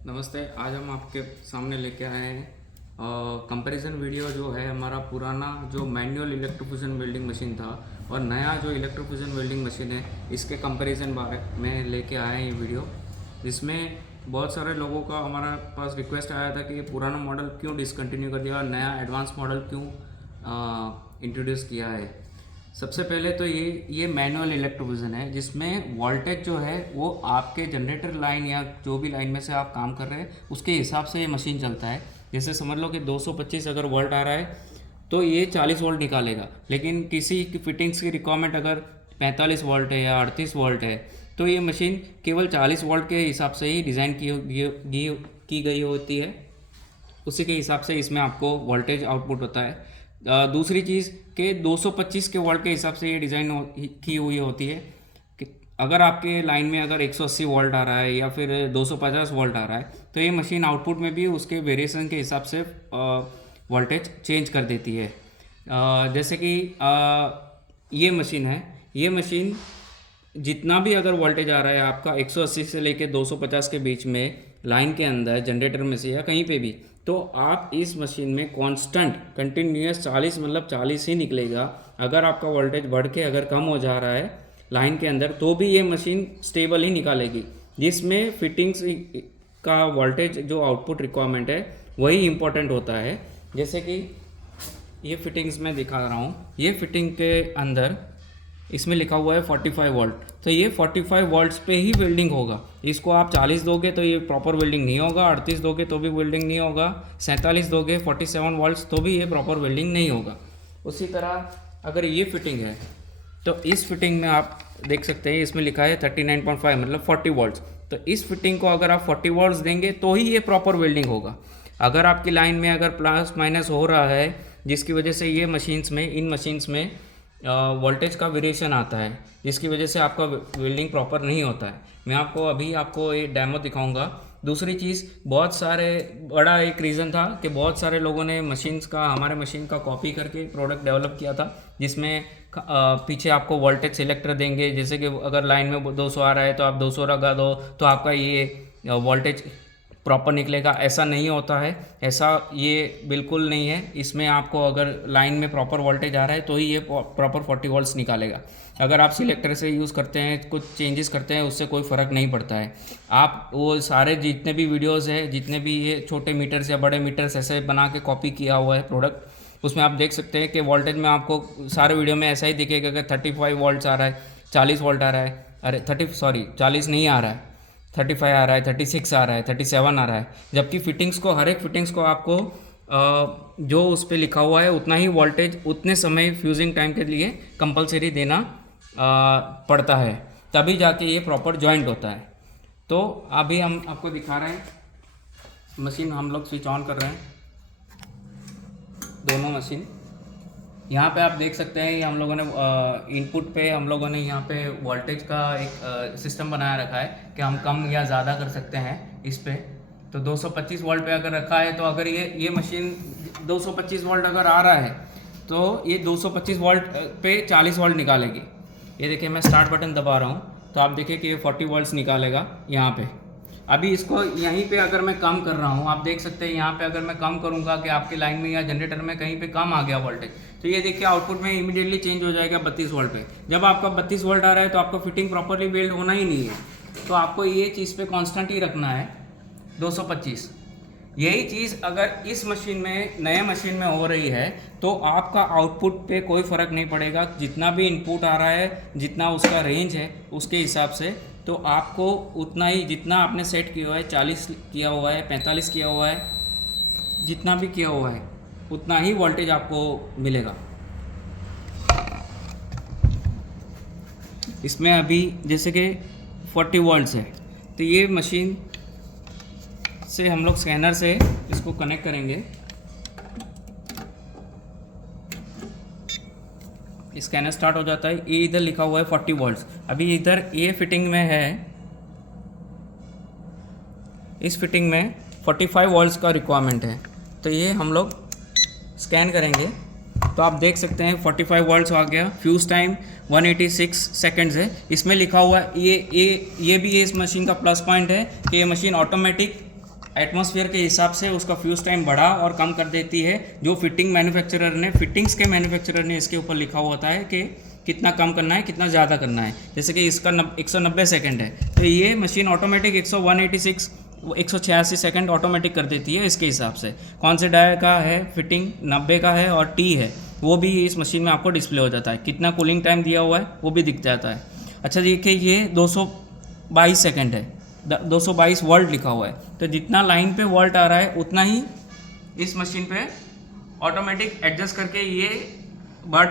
नमस्ते। आज हम आपके सामने लेके आए हैं कंपैरिजन वीडियो जो है हमारा पुराना जो मैनुअल इलेक्ट्रोफ्यूजन वेल्डिंग मशीन था और नया जो इलेक्ट्रोफ्यूजन वेल्डिंग मशीन है इसके कंपैरिजन बारे में लेके आए हैं ये वीडियो। इसमें बहुत सारे लोगों का हमारे पास रिक्वेस्ट आया था कि ये पुराना मॉडल क्यों डिसकंटिन्यू कर दिया और नया एडवांस मॉडल क्यों इंट्रोड्यूस किया है। सबसे पहले तो ये मैनुअल इलेक्ट्रोफ्यूजन है जिसमें वोल्टेज जो है वो आपके जनरेटर लाइन या जो भी लाइन में से आप काम कर रहे हैं उसके हिसाब से ये मशीन चलता है। जैसे समझ लो कि 225 अगर वोल्ट आ रहा है तो ये 40 वोल्ट निकालेगा, लेकिन किसी की फिटिंग्स की रिक्वायरमेंट अगर 45 वोल्ट है या 38 वोल्ट है तो ये मशीन केवल 40 वोल्ट के हिसाब से ही डिज़ाइन की गई होती है। उसी के हिसाब से इसमें आपको वोल्टेज आउटपुट होता है। दूसरी चीज़ कि 225 के वोल्ट के हिसाब से ये डिज़ाइन की हुई होती है कि अगर आपके लाइन में अगर 180 वोल्ट आ रहा है या फिर 250 वोल्ट आ रहा है तो ये मशीन आउटपुट में भी उसके वेरिएशन के हिसाब से वोल्टेज चेंज कर देती है। जैसे कि ये मशीन है, ये मशीन जितना भी अगर वोल्टेज आ रहा है आपका 180 से लेके 250 के बीच में लाइन के अंदर जनरेटर में से या कहीं पे भी, तो आप इस मशीन में कांस्टेंट कंटिन्यूस 40 मतलब 40 ही निकलेगा। अगर आपका वोल्टेज बढ़ के अगर कम हो जा रहा है लाइन के अंदर तो भी ये मशीन स्टेबल ही निकालेगी, जिसमें फिटिंग्स का वोल्टेज जो आउटपुट रिक्वायरमेंट है वही इम्पोर्टेंट होता है। जैसे कि ये फिटिंग्स मैं दिखा रहा हूँ, ये फिटिंग के अंदर इसमें लिखा हुआ है 45 वोल्ट, तो ये 45 वोल्ट्स पे ही वेल्डिंग होगा। इसको आप 40 दोगे तो ये प्रॉपर वेल्डिंग नहीं होगा, 38 दोगे तो भी वेल्डिंग नहीं होगा, 47 दोगे 47 वोल्ट्स तो भी ये प्रॉपर वेल्डिंग नहीं होगा। उसी तरह अगर ये फिटिंग है तो इस फिटिंग में आप देख सकते हैं इसमें लिखा है 39.5 मतलब 40 वोल्ट्स, तो इस फिटिंग को अगर आप 40 वोल्ट्स देंगे तो ही ये प्रॉपर वेल्डिंग होगा। अगर आपकी लाइन में अगर प्लस माइनस हो रहा है जिसकी वजह से ये मशीन्स में इन मशीन्स में वोल्टेज का वेरिएशन आता है जिसकी वजह से आपका वेल्डिंग प्रॉपर नहीं होता है। मैं आपको एक डेमो दिखाऊंगा। दूसरी चीज़, बहुत सारे बड़ा एक रीज़न था कि बहुत सारे लोगों ने हमारे मशीन का कॉपी करके प्रोडक्ट डेवलप किया था जिसमें पीछे आपको वोल्टेज सिलेक्टर देंगे। जैसे कि अगर लाइन में 200 आ रहा है तो आप 200 लगा दो तो आपका ये वोल्टेज प्रॉपर निकलेगा। ऐसा नहीं होता है, ऐसा ये बिल्कुल नहीं है। इसमें आपको अगर लाइन में प्रॉपर वोल्टेज आ रहा है तो ही ये प्रॉपर 40 वोल्ट्स निकालेगा। अगर आप सिलेक्टर से यूज़ करते हैं, कुछ चेंजेस करते हैं, उससे कोई फ़र्क नहीं पड़ता है। आप वो सारे जितने भी वीडियोस है, जितने भी ये छोटे मीटर्स या बड़े मीटर्स ऐसे बना के कॉपी किया हुआ है प्रोडक्ट, उसमें आप देख सकते हैं कि वोल्टेज में आपको सारे वीडियो में ऐसा ही दिखेगा कि 35 वोल्ट्स आ रहा है, 40 वोल्ट आ रहा है, अरे 40 नहीं आ रहा है, 35 आ रहा है, 36 आ रहा है, 37 आ रहा है। जबकि फिटिंग्स को, हर एक फिटिंग्स को आपको जो उस पर लिखा हुआ है उतना ही वोल्टेज उतने समय फ्यूजिंग टाइम के लिए कंपलसरी देना पड़ता है, तभी जाके ये प्रॉपर जॉइंट होता है। तो अभी हम आपको दिखा रहे हैं, मशीन हम लोग स्विच ऑन कर रहे हैं, दोनों मशीन। यहाँ पे आप देख सकते हैं हम लोगों ने इनपुट पे हम लोगों ने यहाँ पे वोल्टेज का एक सिस्टम बनाया रखा है कि हम कम या ज़्यादा कर सकते हैं इस पे। तो 225 वोल्ट पे अगर रखा है तो अगर ये मशीन 225 वोल्ट अगर आ रहा है तो ये 225 वोल्ट पे 40 वोल्ट निकालेगी। ये देखिए मैं स्टार्ट बटन दबा रहा हूँ तो आप देखिए कि ये 40 वोल्ट्स निकालेगा यहाँ पे। अभी इसको यहीं पे अगर मैं कम कर रहा हूँ, आप देख सकते हैं यहाँ पे अगर मैं कम करूँगा कि आपकी लाइन में या जनरेटर में कहीं पे कम आ गया वोल्टेज, तो ये देखिए आउटपुट में इमीडिएटली चेंज हो जाएगा 32 वोल्ट पे। जब आपका 32 वोल्ट आ रहा है तो आपका फिटिंग प्रॉपरली वेल्ड होना ही नहीं है, तो आपको ये चीज़ पे कांस्टेंट ही रखना है 225। यही चीज़ अगर इस मशीन में, नए मशीन में हो रही है तो आपका आउटपुट पे कोई फ़र्क नहीं पड़ेगा। जितना भी इनपुट आ रहा है, जितना उसका रेंज है उसके हिसाब से, तो आपको उतना ही, जितना आपने सेट किया हुआ है, 40 किया हुआ है, 45 किया हुआ है, जितना भी किया हुआ है उतना ही वोल्टेज आपको मिलेगा। इसमें अभी जैसे कि 40 वोल्ट्स है तो ये मशीन से हम लोग स्कैनर से इसको कनेक्ट करेंगे। स्कैनर स्टार्ट हो जाता है, ये इधर लिखा हुआ है 40 वोल्ट्स। अभी इधर ये फिटिंग में है, इस फिटिंग में 45 वोल्ट्स का रिक्वायरमेंट है, तो ये हम लोग स्कैन करेंगे तो आप देख सकते हैं 45 वोल्ट्स आ गया। फ्यूज़ टाइम 186 सेकंड्स है। इसमें लिखा हुआ ये भी इस मशीन का प्लस पॉइंट है कि ये मशीन ऑटोमेटिक एटमॉस्फेयर के हिसाब से उसका फ्यूज़ टाइम बढ़ा और कम कर देती है। जो फिटिंग मैन्युफैक्चरर ने, फिटिंग्स के मैन्युफैक्चरर ने इसके ऊपर लिखा हुआ होता है कि कितना कम करना है, कितना ज़्यादा करना है। जैसे कि इसका 190 सेकंड है, तो ये मशीन ऑटोमेटिक 186 सेकंड ऑटोमेटिक कर देती है इसके हिसाब से। कौन से डायर का है फिटिंग, 90 का है और टी है, वो भी इस मशीन में आपको डिस्प्ले हो जाता है। कितना कूलिंग टाइम दिया हुआ है वो भी दिख जाता है। अच्छा देखिए, ये 222 सेकंड है, 222 वोल्ट लिखा हुआ है, तो जितना लाइन पे वोल्ट आ रहा है उतना ही इस मशीन पे ऑटोमेटिक एडजस्ट करके ये बट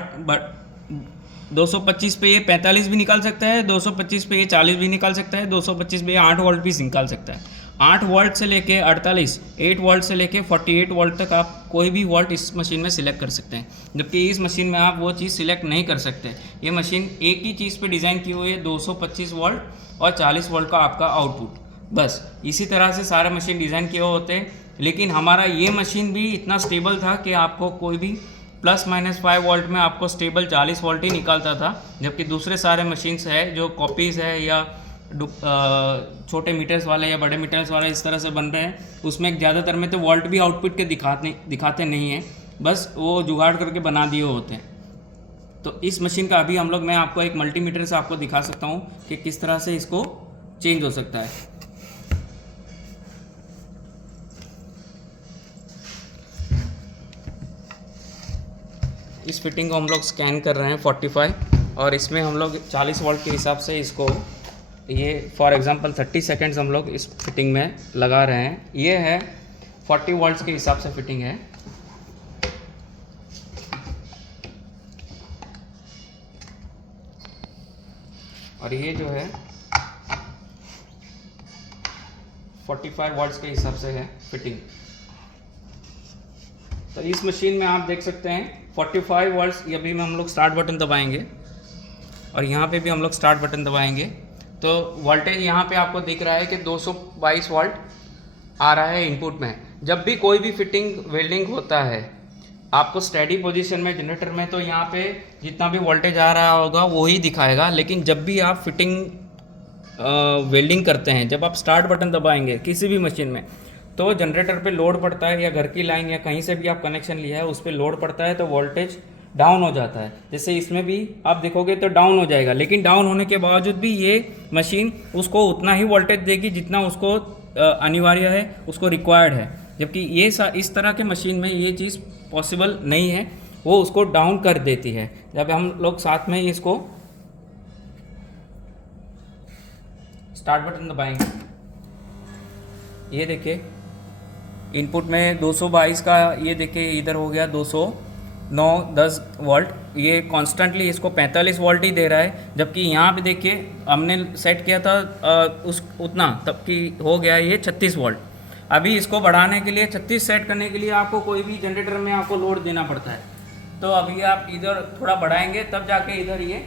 225 पे ये 45 भी निकाल सकता है, 225 पे ये 40 भी निकाल सकता है, 225 पे ये 8 वोल्ट भी निकाल सकता है। 8 वोल्ट से लेके 48, 8 वोल्ट से लेके 48 वोल्ट तक आप कोई भी वोल्ट इस मशीन में सिलेक्ट कर सकते हैं, जबकि इस मशीन में आप वो चीज़ सिलेक्ट नहीं कर सकते। ये मशीन एक ही चीज़ पे डिज़ाइन की हुई है, 225 वोल्ट और 40 वोल्ट का आपका आउटपुट, बस इसी तरह से सारे मशीन डिज़ाइन किए हुए होते हैं। लेकिन हमारा ये मशीन भी इतना स्टेबल था कि आपको कोई भी ±5 वोल्ट में आपको स्टेबल 40 वोल्ट ही निकालता था, जबकि दूसरे सारे मशीन्स है जो कॉपीज़ है या छोटे मीटर्स वाले या बड़े मीटर्स वाले इस तरह से बन रहे हैं, उसमें ज़्यादातर में तो वोल्ट भी आउटपुट के दिखाते नहीं हैं, बस वो जुगाड़ करके बना दिए होते हैं। तो इस मशीन का अभी हम लोग, मैं आपको एक मल्टीमीटर से आपको दिखा सकता हूँ कि किस तरह से इसको चेंज हो सकता है। इस फिटिंग को हम लोग स्कैन कर रहे हैं 45, और इसमें हम लोग 40 वोल्ट के हिसाब से इसको, ये फॉर एग्जांपल 30 सेकंड्स हम लोग इस फिटिंग में लगा रहे हैं। ये है 40 वोल्ट्स के हिसाब से फिटिंग है। और ये जो है 45 वोल्ट्स के हिसाब से है फिटिंग। तो इस मशीन में आप देख सकते हैं 45 वोल्ट्स। अभी में हम लोग स्टार्ट बटन दबाएंगे और यहाँ पे भी हम लोग स्टार्ट बटन दबाएंगे, तो वोल्टेज यहाँ पे आपको दिख रहा है कि 222 वोल्ट आ रहा है इनपुट में। जब भी कोई भी फिटिंग वेल्डिंग होता है आपको स्टेडी पोजीशन में जनरेटर में, तो यहाँ पे जितना भी वोल्टेज आ रहा होगा वो ही दिखाएगा। लेकिन जब भी आप फिटिंग वेल्डिंग करते हैं, जब आप स्टार्ट बटन दबाएंगे किसी भी मशीन में, तो जनरेटर पे लोड पड़ता है या घर की लाइन या कहीं से भी आप कनेक्शन लिया है उस पर लोड पड़ता है, तो वोल्टेज डाउन हो जाता है। जैसे इसमें भी आप देखोगे तो डाउन हो जाएगा, लेकिन डाउन होने के बावजूद भी ये मशीन उसको उतना ही वोल्टेज देगी जितना उसको अनिवार्य है, उसको रिक्वायर्ड है। जबकि ये इस तरह के मशीन में ये चीज़ पॉसिबल नहीं है, वो उसको डाउन कर देती है। जब हम लोग साथ में इसको स्टार्ट बटन दबाएंगे, ये देखिए इनपुट में 222 का, ये देखिए इधर हो गया 209-10 वोल्ट, ये कॉन्स्टेंटली इसको 45 वोल्ट ही दे रहा है। जबकि यहाँ पे देखिए हमने सेट किया था उतना, तब की हो गया ये 36 वोल्ट। अभी इसको बढ़ाने के लिए 36 सेट करने के लिए आपको कोई भी जनरेटर में आपको लोड देना पड़ता है। तो अभी आप इधर थोड़ा बढ़ाएंगे तब जाके इधर ये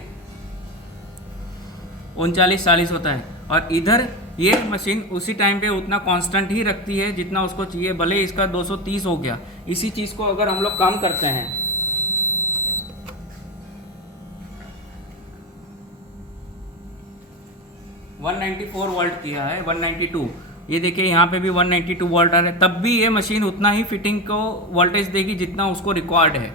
39-40 होता है, और इधर ये मशीन उसी टाइम पे उतना कांस्टेंट ही रखती है जितना उसको चाहिए। भले इसका 230 हो गया, इसी चीज़ को अगर हम लोग कम करते हैं, - 194 वोल्ट किया है, 192, ये देखिए यहाँ पे भी 192 वोल्ट आ रहा है, तब भी ये मशीन उतना ही फिटिंग को वोल्टेज देगी जितना उसको रिक्वायर्ड है।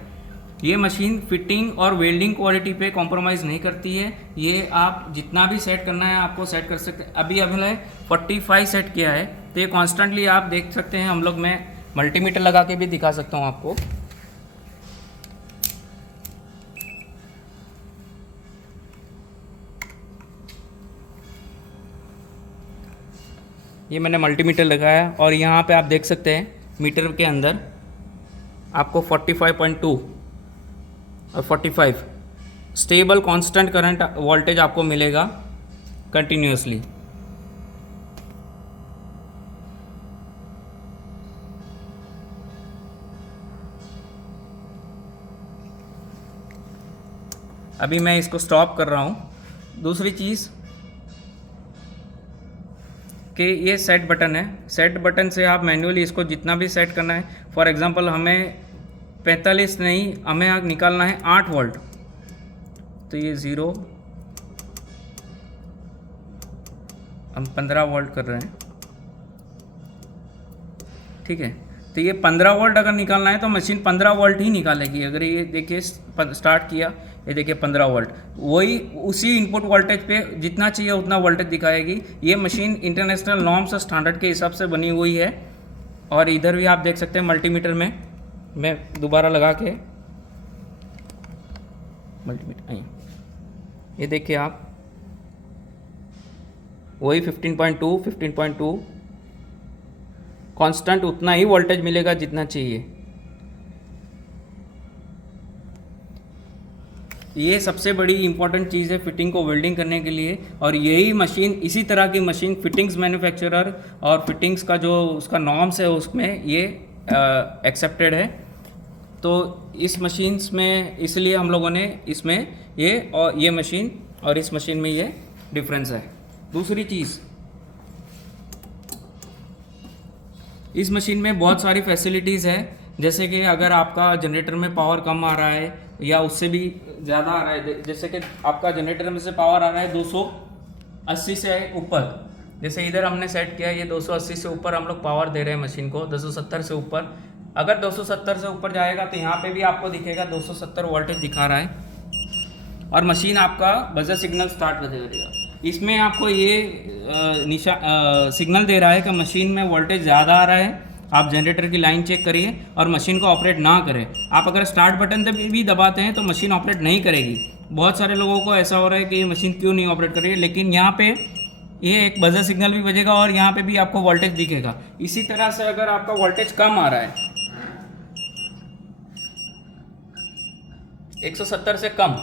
ये मशीन फिटिंग और वेल्डिंग क्वालिटी पे कॉम्प्रोमाइज़ नहीं करती है। ये आप जितना भी सेट करना है आपको सेट कर सकते हैं। अभी हमने 45 सेट किया है, तो ये कॉन्स्टेंटली आप देख सकते हैं। हम लोग, मैं मल्टीमीटर लगा के भी दिखा सकता हूँ आपको। ये मैंने मल्टीमीटर लगाया और यहाँ पे आप देख सकते हैं मीटर के अंदर आपको 45.2 और 45 स्टेबल कांस्टेंट करंट वोल्टेज आपको मिलेगा कंटिन्यूसली। अभी मैं इसको स्टॉप कर रहा हूँ। दूसरी चीज़ कि ये सेट बटन है, सेट बटन से आप मैन्युअली इसको जितना भी सेट करना है, फॉर एग्जांपल हमें 45 नहीं, हमें निकालना है 8 वोल्ट, तो ये 0, हम 15 वोल्ट कर रहे हैं, ठीक है। तो ये 15 वोल्ट अगर निकालना है तो मशीन 15 वोल्ट ही निकालेगी। अगर ये देखिए स्टार्ट किया, ये देखिए 15 वोल्ट, वही उसी इनपुट वोल्टेज पे जितना चाहिए उतना वोल्टेज दिखाएगी। ये मशीन इंटरनेशनल नॉर्म्स और स्टैंडर्ड के हिसाब से बनी हुई है। और इधर भी आप देख सकते हैं मल्टीमीटर में, मैं दोबारा लगा के मल्टीमीटर, ये देखिए आप, वही 15.2 कांस्टेंट उतना ही वोल्टेज मिलेगा जितना चाहिए। ये सबसे बड़ी इंपॉर्टेंट चीज़ है फिटिंग को वेल्डिंग करने के लिए। और यही मशीन, इसी तरह की मशीन फिटिंग्स मैन्युफैक्चरर और फिटिंग्स का जो उसका नॉर्म्स है उसमें ये एक्सेप्टेड है। तो इस मशीन्स में इसलिए हम लोगों ने इसमें ये मशीन और इस मशीन में ये डिफरेंस है। दूसरी चीज़, इस मशीन में बहुत सारी फैसिलिटीज़ है, जैसे कि अगर आपका जनरेटर में पावर कम आ रहा है या उससे भी ज़्यादा आ रहा है, जैसे कि आपका जनरेटर में से पावर आ रहा है 280 से ऊपर, जैसे इधर हमने सेट किया ये 280 से ऊपर हम लोग पावर दे रहे हैं मशीन को, 270 से ऊपर। अगर 270 से ऊपर जाएगा तो यहाँ पे भी आपको दिखेगा 270 वोल्टेज दिखा रहा है और मशीन आपका बजर सिग्नल स्टार्ट कर देगा। इसमें आपको ये सिग्नल दे रहा है कि मशीन में वोल्टेज ज़्यादा आ रहा है, आप जनरेटर की लाइन चेक करिए और मशीन को ऑपरेट ना करें। आप अगर स्टार्ट बटन भी दबाते हैं तो मशीन ऑपरेट नहीं करेगी। बहुत सारे लोगों को ऐसा हो रहा है कि ये मशीन क्यों नहीं ऑपरेट कर रही है, लेकिन यहाँ पे ये एक बजर सिग्नल भी बजेगा और यहाँ पे भी आपको वोल्टेज दिखेगा। इसी तरह से अगर आपका वोल्टेज कम आ रहा है 170 से कम,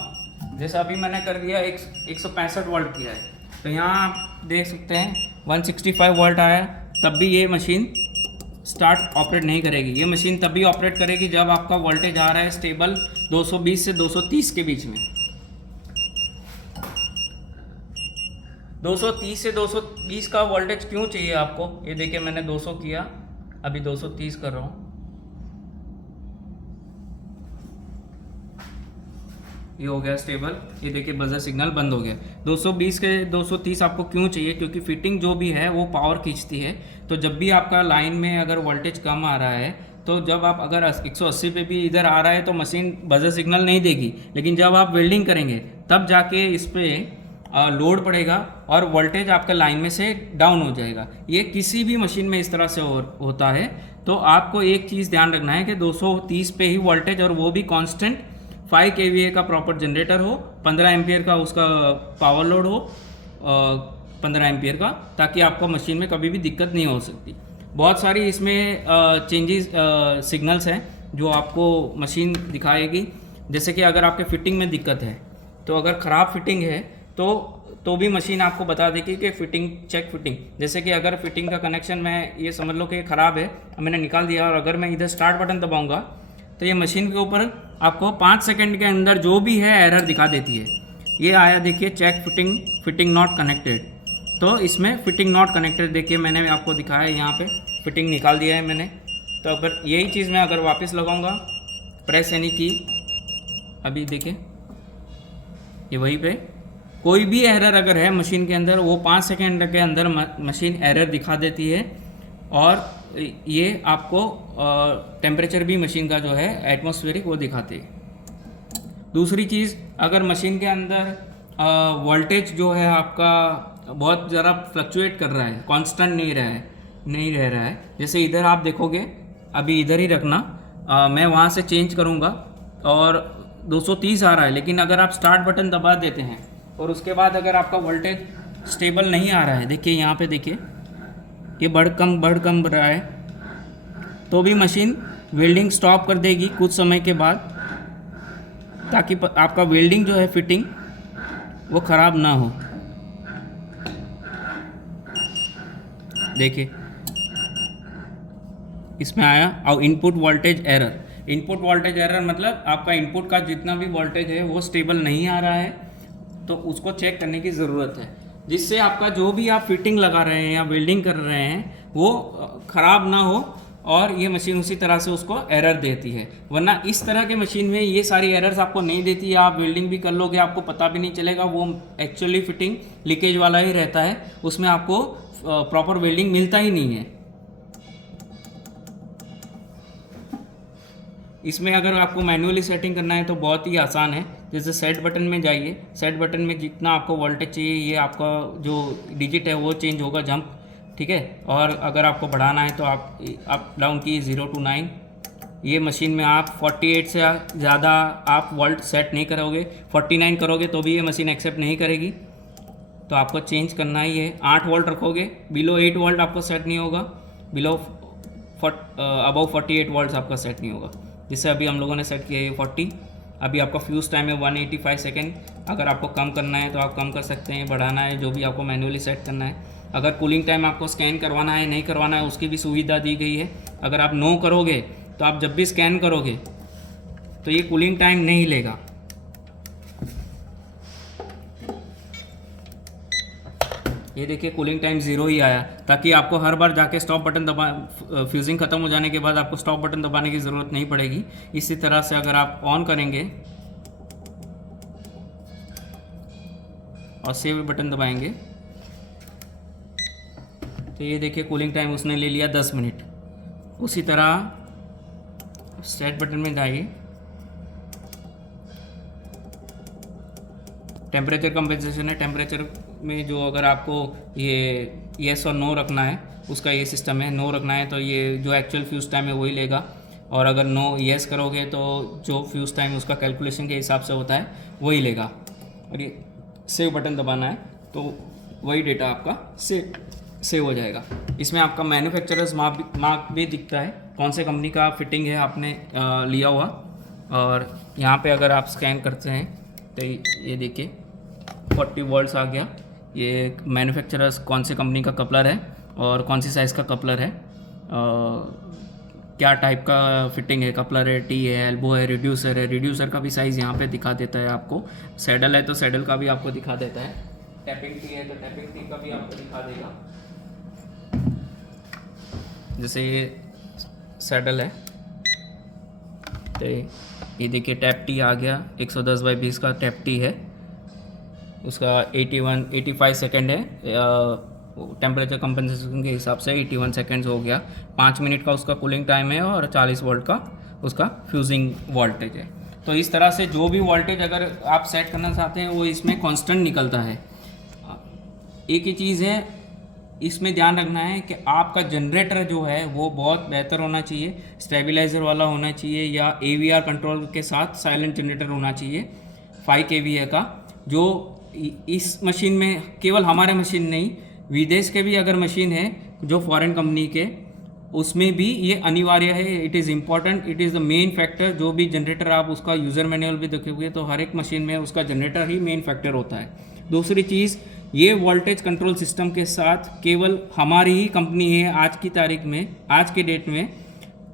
जैसे अभी मैंने कर दिया 165 वोल्ट किया है, तो यहाँ आप देख सकते हैं 165 वोल्ट आया, तब भी ये मशीन स्टार्ट ऑपरेट नहीं करेगी। ये मशीन तभी ऑपरेट करेगी जब आपका वोल्टेज आ रहा है स्टेबल 220 से 230 के बीच में। 230 से 220 का वोल्टेज क्यों चाहिए आपको, ये देखिए मैंने 200 किया, अभी 230 कर रहा हूँ, ये हो गया स्टेबल। ये देखिए बजर सिग्नल बंद हो गया। 220 के 230 आपको क्यों चाहिए, क्योंकि फिटिंग जो भी है वो पावर खींचती है। तो जब भी आपका लाइन में अगर वोल्टेज कम आ रहा है, तो जब आप अगर 180 पे भी इधर आ रहा है तो मशीन बजर सिग्नल नहीं देगी, लेकिन जब आप वेल्डिंग करेंगे तब जाके इस पर लोड पड़ेगा और वोल्टेज आपका लाइन में से डाउन हो जाएगा। ये किसी भी मशीन में इस तरह से होता है। तो आपको एक चीज़ ध्यान रखना है कि 230 पे ही वोल्टेज, और वो भी कांस्टेंट 5 kVA का प्रॉपर जनरेटर हो, 15 एम्पियर का उसका पावर लोड हो, 15 एम्पियर का, ताकि आपको मशीन में कभी भी दिक्कत नहीं हो सकती। बहुत सारी इसमें चेंजेस सिग्नल्स हैं जो आपको मशीन दिखाएगी। जैसे कि अगर आपके फिटिंग में दिक्कत है, तो अगर ख़राब फिटिंग है तो भी मशीन आपको बता देगी कि फिटिंग चेक फिटिंग। जैसे कि अगर फिटिंग का कनेक्शन मैं ये समझ लो कि ख़राब है, मैंने निकाल दिया, और अगर मैं इधर स्टार्ट बटन दबाऊँगा तो ये मशीन के ऊपर आपको 5 सेकंड के अंदर जो भी है एरर दिखा देती है। ये आया देखिए चेक फिटिंग नॉट कनेक्टेड, तो इसमें फिटिंग नॉट कनेक्टेड देखिए मैंने आपको दिखाया है, यहाँ पे फिटिंग निकाल दिया है मैंने। तो अगर यही चीज़ मैं अगर वापस लगाऊंगा प्रेस यानी की, अभी देखिए ये वहीं पे कोई भी एरर अगर है मशीन के अंदर, वो 5 सेकंड के अंदर मशीन एरर दिखा देती है। और ये आपको टेम्परेचर भी मशीन का जो है एटमॉस्फेरिक वो दिखाती है। दूसरी चीज़, अगर मशीन के अंदर वोल्टेज जो है आपका बहुत ज़रा फ्लक्चुएट कर रहा है, कांस्टेंट नहीं रह रहा है, जैसे इधर आप देखोगे, अभी इधर ही रखना, मैं वहाँ से चेंज करूँगा और 230 आ रहा है, लेकिन अगर आप स्टार्ट बटन दबा देते हैं और उसके बाद अगर आपका वोल्टेज स्टेबल नहीं आ रहा है, देखिए यहाँ पे देखिए ये बढ़ कम रहा है, तो भी मशीन वेल्डिंग स्टॉप कर देगी कुछ समय के बाद, ताकि आपका वेल्डिंग जो है फिटिंग वो ख़राब ना हो। देखिए इसमें आया और इनपुट वोल्टेज एरर मतलब आपका इनपुट का जितना भी वोल्टेज है वो स्टेबल नहीं आ रहा है, तो उसको चेक करने की ज़रूरत है, जिससे आपका जो भी आप फिटिंग लगा रहे हैं या वेल्डिंग कर रहे हैं वो ख़राब ना हो और ये मशीन उसी तरह से उसको एरर देती है। वरना इस तरह के मशीन में ये सारी एरर्स आपको नहीं देती है, आप वेल्डिंग भी कर लोगे आपको पता भी नहीं चलेगा, वो एक्चुअली फिटिंग लीकेज वाला ही रहता है, उसमें आपको प्रॉपर वेल्डिंग मिलता ही नहीं है। इसमें अगर आपको मैन्युअली सेटिंग करना है तो बहुत ही आसान है। जैसे सेट बटन में जाइए, सेट बटन में जितना आपको वोल्टेज चाहिए ये आपका जो डिजिट है वो चेंज होगा, जंप, ठीक है। और अगर आपको बढ़ाना है तो आप अप डाउन की 0 to 9। ये मशीन में आप 48 से ज़्यादा आप वोल्ट सेट नहीं करोगे, 49 करोगे तो भी ये मशीन एक्सेप्ट नहीं करेगी। तो आपको चेंज करना ही है। 8 वोल्ट रखोगे, बिलो 8 वोल्ट आपको सेट नहीं होगा, बिलो अबव 48 वोल्ट्स आपका सेट नहीं होगा। जिससे अभी हम लोगों ने सेट किया है 40। अभी आपका फ्यूज़ टाइम है 185 सेकेंड। अगर आपको कम करना है तो आप कम कर सकते हैं, बढ़ाना है जो भी आपको मैन्युअली सेट करना है। अगर कूलिंग टाइम आपको स्कैन करवाना है नहीं करवाना है उसकी भी सुविधा दी गई है। अगर आप नो करोगे तो आप जब भी स्कैन करोगे तो ये कूलिंग टाइम नहीं लेगा। ये देखिए कूलिंग टाइम 0 ही आया, ताकि आपको हर बार जाके स्टॉप बटन दबा, फ्यूजिंग ख़त्म हो जाने के बाद आपको स्टॉप बटन दबाने की ज़रूरत नहीं पड़ेगी। इसी तरह से अगर आप ऑन करेंगे और सेव बटन दबाएंगे तो ये देखिए कूलिंग टाइम उसने ले लिया 10 मिनट। उसी तरह सेट बटन में जाइए, टेम्परेचर कंपेंसेशन है। टेम्परेचर में जो अगर आपको ये येस और नो रखना है उसका ये सिस्टम है। नो रखना है तो ये जो एक्चुअल फ्यूज़ टाइम है वही लेगा, और अगर नो येस करोगे तो जो फ्यूज़ टाइम उसका कैलकुलेशन के हिसाब से होता है वही लेगा। और ये सेव बटन दबाना है तो वही डेटा आपका सेव हो जाएगा। इसमें आपका मैन्युफैक्चरर्स मार्क भी दिखता है, कौन से कंपनी का फिटिंग है आपने लिया हुआ। और यहाँ पे अगर आप स्कैन करते हैं तो ये देखिए 40 वोल्ट्स आ गया। ये मैन्युफैक्चरर्स कौन से कंपनी का कपलर है और कौन सी साइज़ का कपलर है, क्या टाइप का फिटिंग है, कपलर है, टी है, एल्बो है, रिड्यूसर है। रिड्यूसर का भी साइज़ यहाँ पे दिखा देता है आपको। सैडल है तो सैडल का भी आपको दिखा देता है। टैपिंग टी है तो टैपिंग टी का भी आपको दिखा देगा। जैसे ये सैडल है तो ये देखिए टैप टी आ गया, 110/20 का टैप टी है। उसका 85 सेकेंड है, टेम्परेचर कंपनसेशन के हिसाब से 81 सेकेंड्स हो गया। 5 मिनट का उसका कूलिंग टाइम है और 40 वोल्ट का उसका फ्यूजिंग वोल्टेज है। तो इस तरह से जो भी वोल्टेज अगर आप सेट करना चाहते हैं वो इसमें कांस्टेंट निकलता है। एक ही चीज़ है इसमें ध्यान रखना है कि आपका जनरेटर जो है वो बहुत बेहतर होना चाहिए, स्टेबलाइज़र वाला होना चाहिए, या AVR कंट्रोल के साथ साइलेंट जनरेटर होना चाहिए 5 kVA का। जो इस मशीन में केवल हमारे मशीन नहीं, विदेश के भी अगर मशीन है जो फॉरेन कंपनी के, उसमें भी ये अनिवार्य है। It is important, it is the main factor. जो भी जनरेटर आप उसका यूज़र मैनुअल भी देखोगे तो हर एक मशीन में उसका जनरेटर ही मेन फैक्टर होता है। दूसरी चीज़, ये वोल्टेज कंट्रोल सिस्टम के साथ केवल हमारी ही कंपनी है आज की तारीख में, आज के डेट में,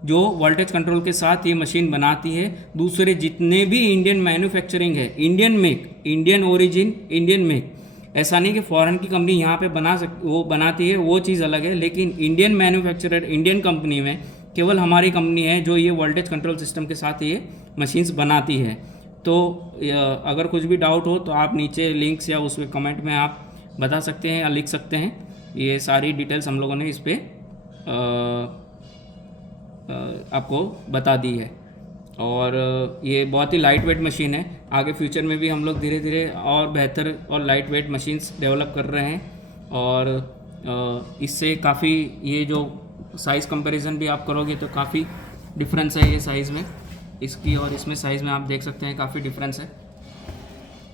जो वोल्टेज कंट्रोल के साथ ये मशीन बनाती है। दूसरे जितने भी इंडियन मैन्युफैक्चरिंग है, Indian make, Indian origin, Indian make. ऐसा नहीं कि फॉरेन की कंपनी यहाँ पे वो बनाती है, वो चीज़ अलग है, लेकिन इंडियन मैन्युफैक्चरर, इंडियन कंपनी में केवल हमारी कंपनी है जो ये वोल्टेज कंट्रोल सिस्टम के साथ ये मशीन्स बनाती है। तो अगर कुछ भी डाउट हो तो आप नीचे लिंक्स या उसमें कमेंट में आप बता सकते हैं या लिख सकते हैं। ये सारी डिटेल्स हम लोगों ने इस पर आपको बता दी है। और ये बहुत ही लाइट वेट मशीन है। आगे फ्यूचर में भी हम लोग धीरे धीरे और बेहतर और लाइट वेट मशीन्स डेवलप कर रहे हैं। और इससे काफ़ी ये जो साइज़ कंपैरिजन भी आप करोगे तो काफ़ी डिफरेंस है ये साइज़ में, इसकी और इसमें साइज़ में आप देख सकते हैं काफ़ी डिफरेंस है।